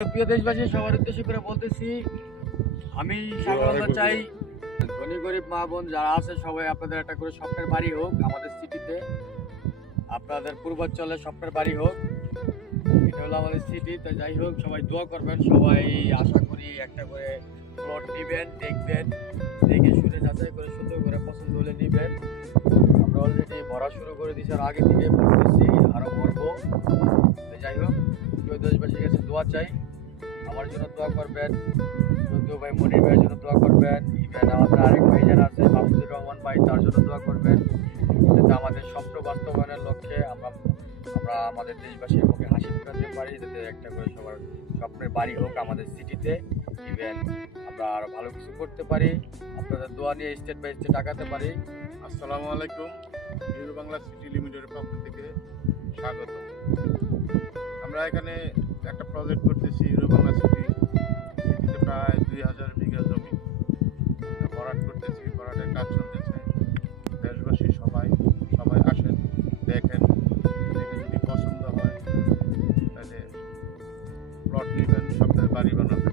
প্রিয় দেশবাসী, সবার উদ্দেশ্য করে বলতেছি, আমি সাধারণত চাই ধনী গরিব মা বোন যারা আছে সবাই আপনাদের একটা করে স্বপ্নের বাড়ি হোক আমাদের সিটিতে, আপনাদের পূর্বাঞ্চলে স্বপ্নের বাড়ি হোক। এটা হলো আমাদের সিটি। তো যাই হোক, সবাই দোয়া করবেন। সবাই আশা করি একটা করে প্লট নেবেন, দেখবেন, দেখে শুনে যাচাই করে সুন্দর করে পছন্দ হলে নেবেন। আমরা অলরেডি ভরা শুরু করে দিয়েছি, আর আগে থেকে বলতেছি আরও ভরবো। যাই হোক, প্রিয় দেশবাসীর কাছে দোয়া চাই, আমার জন্য দোয়া করবেন, বন্ধু ভাই মনির ভাইয়ের জন্য দোয়া করবেন, ইভেন আমাদের আরেক ভাই যারা আছে মাহমুদুর রহমান ভাই, তার জন্য দোয়া করবেন, যাতে আমাদের স্বপ্ন বাস্তবায়নের লক্ষ্যে আমরা আমাদের দেশবাসীর মুখে হাসি ফোটাতে পারি, যাতে একটা করে সবার স্বপ্নের বাড়ি হোক আমাদের সিটিতে। ইভেন আমরা আরও ভালো কিছু করতে পারি, আপনাদের দোয়া নিয়ে স্টেট বাই স্টেট আগাতে পারি। আসসালামু আলাইকুম। ইউরো বাংলা সিটি লিমিটেডের পক্ষ থেকে স্বাগত। আমরা এখানে একটা প্রজেক্ট করতেছি, ইউরো বাংলা সিটিতে প্রায় 2000 বিঘা জমি ভরাট করতেছি। ভরাটের কাজ চলতেছে। দেশবাসী সবাই আসেন, দেখেন, দেখে যদি পছন্দ হয় তাহলে প্লট নেবেন, স্বপ্নের বাড়ি বানাবেন।